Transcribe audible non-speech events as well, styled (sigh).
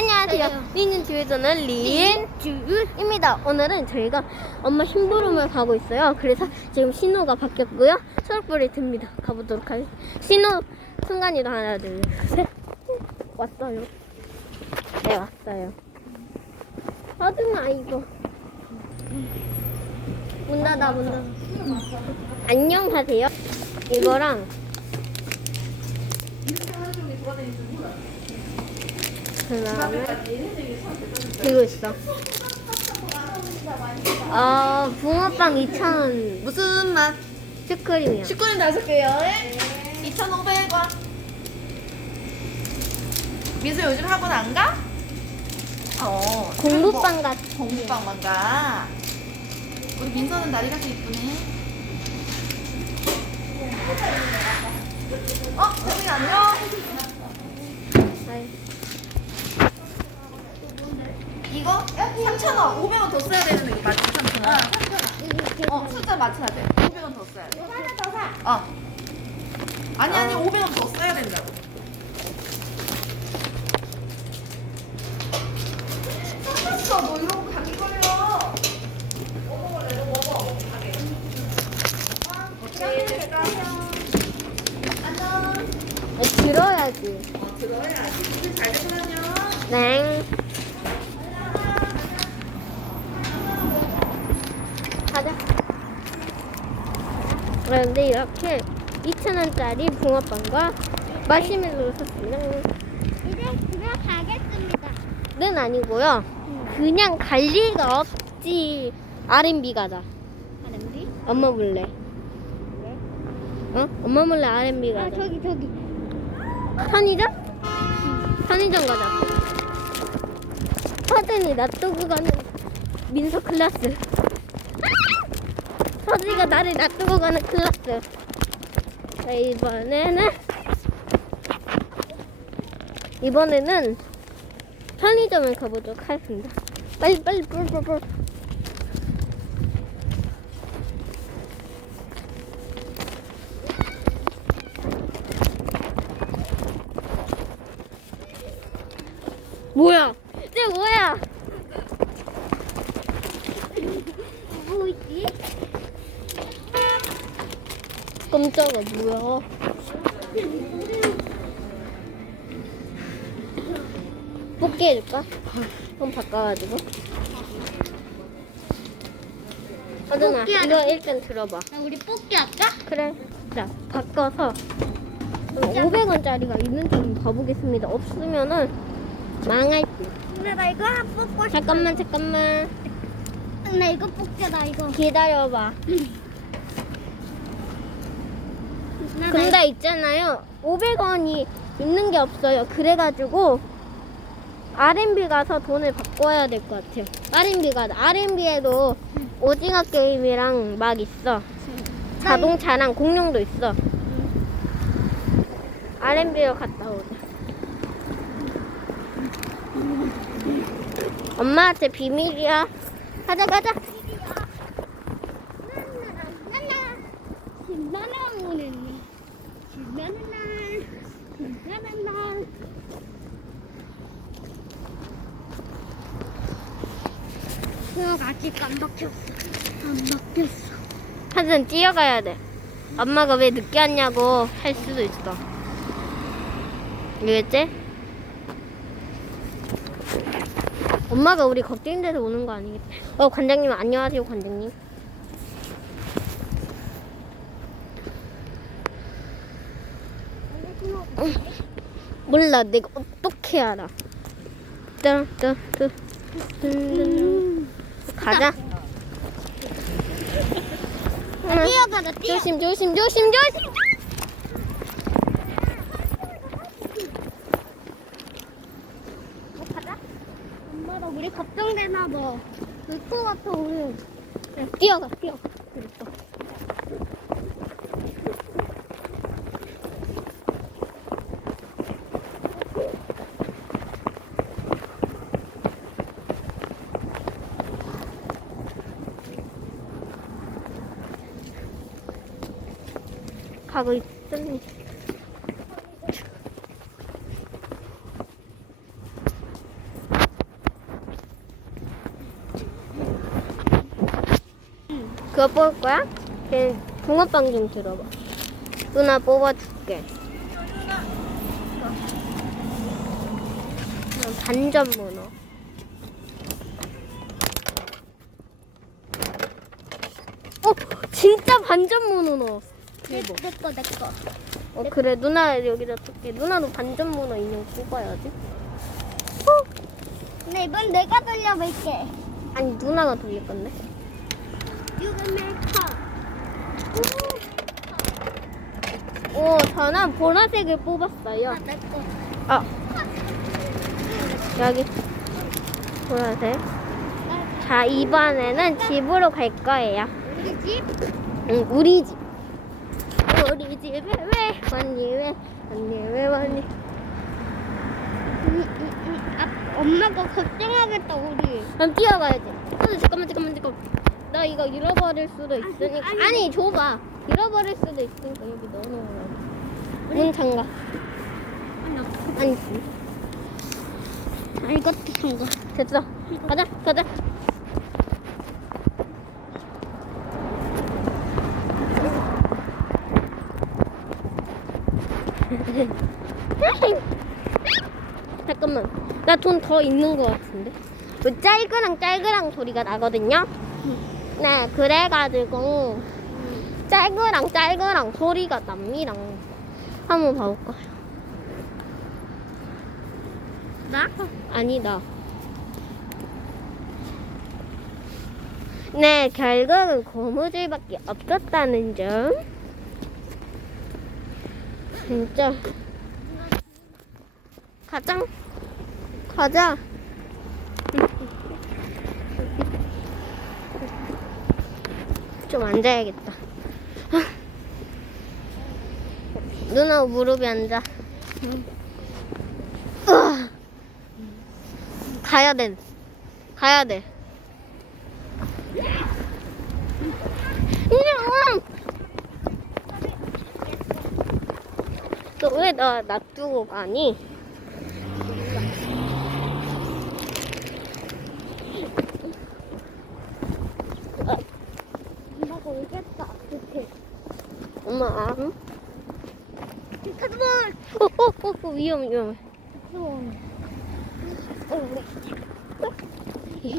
안녕하세요. 리는 집에서는 린주입니다. 오늘은 저희가 엄마 심부름을 가고 있어요. 그래서 지금 신호가 바뀌었고요. 초록불이 듭니다. 가보도록 하겠습니다. 신호 순간이도 하나, 둘, 셋. 왔어요. 네, 왔어요. 어둠아, 이거. 문 닫아, 문 닫아. 안녕하세요. 이거랑 그 다음에 이거 있어. 어, 붕어빵 2,000원. 무슨 맛? 슈크림이야. 슈크림 다섯 개요. 2,500원. 민수 요즘 학원 안 가? 어. 공부빵 같은. 공부빵만 가. 우리 민서는 날이 같이 이쁘네. 어, 태민이 안녕. 이 거 3,000원. 500원 더 써야 되는데 이거 맞지? 3,000원. 어, 숫자 맞춰야 돼. 500원 더 써야 돼. 하나 더 사. 어. 아니 아니 500원 더 써야 된다고. 샀어. 너 이런 거 감기 걸려. 뭐 먹을래? 너 먹어. 가게. 오케이, 됐다. 안녕. 어, 들어야지. 어, 들어야지. 잘 되고 다녀. 네. 그런데 이렇게 2,000원짜리 붕어빵과 마시멜로를 샀습니다. 이제 집에 가겠습니다. 는 아니고요. 그냥 갈 리가 없지. R&B 가자. 하는데? 엄마 몰래. 어? 엄마 몰래 R&B 아 가자. 저기 저기. 편의점? 편의점 가자. 서진이 놔두고 가는 민서 클래스. 서지가 나를 놔두고 가는 클래스. 자, 이번에는 이번에는 편의점을 가보도록 하겠습니다. 빨리 빨리 뿔뿔뿔. 뭐야? 쟤 뭐야? 뭐지? 깜짝아 뭐야? 뽑기 해줄까? 그럼 바꿔가지고. 하준아 뽑기 이거 하자. 일단 들어봐. 아, 우리 뽑기 할까? 그래. 자 바꿔서 500원짜리가 있는지 한번 봐보겠습니다. 없으면은 망할게. 근데 나 이거 하나 뽑고 싶어. 잠깐만 잠깐만 나 이거 뽑게 나 이거. 기다려봐. 나, (laughs) 나 근데 있잖아요. 500원이 있는 게 없어요. 그래가지고 R&B 가서 돈을 바꿔야 될 것 같아요. R&B 가자. R&B에도 오징어 게임이랑 막 있어. 자동차랑 공룡도 있어. R&B로 갔다 오자. 엄마한테 비밀이야. 가자 가자. 신나는 오늘 신나는 날 신나는 날 수학 아직 안 바뀌었어 안 바뀌었어 하여튼 뛰어가야 돼. 엄마가 왜 늦게 왔냐고 할 수도 있어. 알겠지? 엄마가 우리 걱정돼서 오는 거 아니겠지? 어, 관장님 안녕하세요, 관장님. 응. 몰라, 내가 어떻게 알아? 뚜, 뚜. 가자. 응. 뛰어가자 뛰어. 조심 조심 조심 조심. 가자 엄마가 우리 걱정되나 봐울것 같아 우리 뛰어가 뛰어 그 가고 있습니다. 그거 뽑을 거야? 걔 붕어빵 좀 들어봐. 누나 뽑아줄게. 반전 문어. 어, 진짜 반전 문어 넣었어. 대박. 내거 내거 어 그래 누나 여기다 줄게. 누나도 반전 문어 인형 뽑아야지. 근데 이번 내가 돌려볼게 아니 누나가 돌릴 건데. 유메카 오, 저는 보라색을 뽑았어요. 내거 아 여기 보라색. 자 이번에는 집으로 갈 거예요. 우리 집 응, 우리 집. 집에 왜 왔니 왜 왔니 왜 음. 아, 엄마가 걱정하겠다 우리 그럼 뛰어가야지. 어, 잠깐만 잠깐만 잠깐만. 나 이거 잃어버릴 수도 있으니까. 아니. 아니 줘봐. 잃어버릴 수도 있으니까 여기 넣어놓으라고. 문 잠가. 아니 아 이것도 잠가 됐어. 가자 가자. (laughs) 잠깐만. 나 돈 더 있는 것 같은데. 뭐 짤그랑 짤그랑 소리가 나거든요. 네, 그래가지고 짤그랑 짤그랑 소리가 납니다. 한번 봐볼까요? 나? 아니 나. 네, 결국은 고무줄밖에 없었다는 점. 진짜. 가자. 가자. 좀 앉아야겠다. 누나 무릎에 앉아. 가야 돼. 가야 돼. 나 놔두고 가니? 엄마가 오겠다 이렇게 엄마 안? 잠깐만 어, 어, 어, 어, 위험, 위험. 무서워 어, 우리.